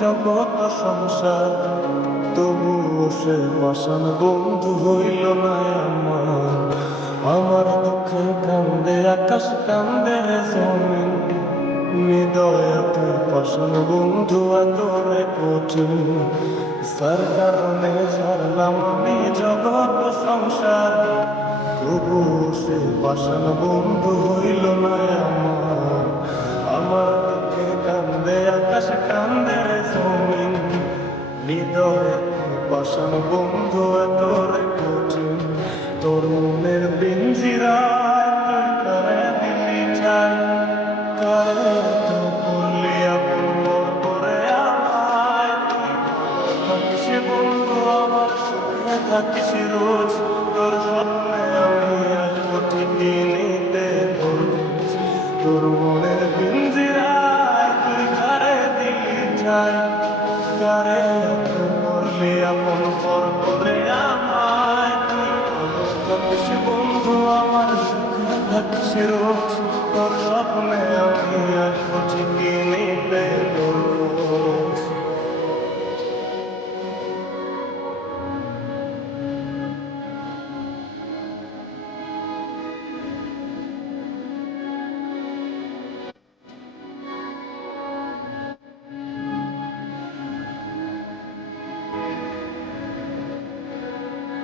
জগৎ সংসার তবু সে পাশান বন্ধু হইল না আমার আমার দুঃখে কান্দে আকাশ কান্দে জমিন হৃদয়তে পাশান বন্ধু এতরে কঠিন তার কারণে ছাড়লাম আমি জগৎ সংসার তবু সে পাশান বন্ধু হইল না আমার হৃদয়ে পাশান বন্ধু তোর কঠিন তোর মনের তুই থাকিস রোজ। তোর স্বপ্নে আমি আসব ঠিকই নিতে তোর খোঁজ। পর করে আমায়। থাকিস বন্ধু আমার সুখে থাকিস রোজ তোর স্বপ্নে আমি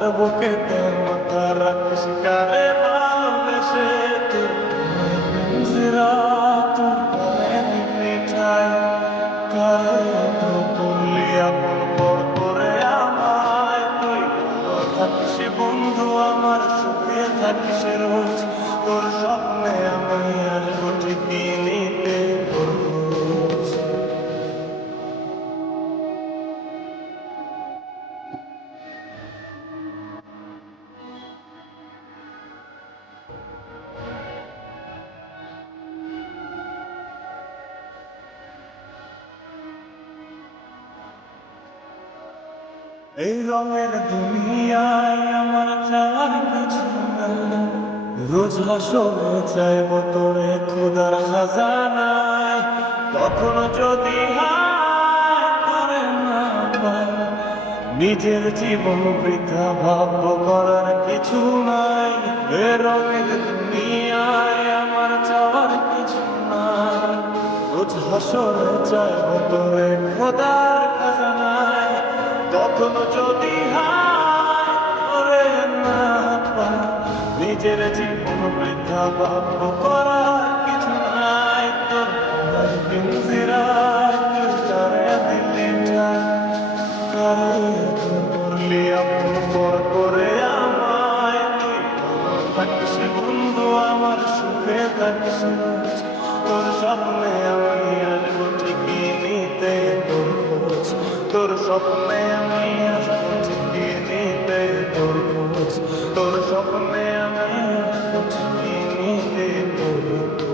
কার বুকে তোর মাথা রাখিস কারে ভালোবেসে বন্ধু আমার সুখে থাকিস রোজ তোর এই রঙের দুনিয়ায় আমার চাওয়ার কিছু রোজ হাসরে চাইব তোরে খোদার খাজানায়। কখনো যদি নিজের জীবন বৃথা ভাব্য করার কিছু নাই। এ রঙের দুনিয়ায় আমার চাওয়ার কিছু নাই। রোজ হাসরে চাইব তোরে খোদার কখনো যদি হায় করে না পাই নিজের জীবন বৃদ্ধা ভাব্য করার কিছু নাই তোর করে কারে করে তোর স্বপ্নে আমি ঠিকই নিতে তোর স্বপ্নে তুমি মনে পড়ো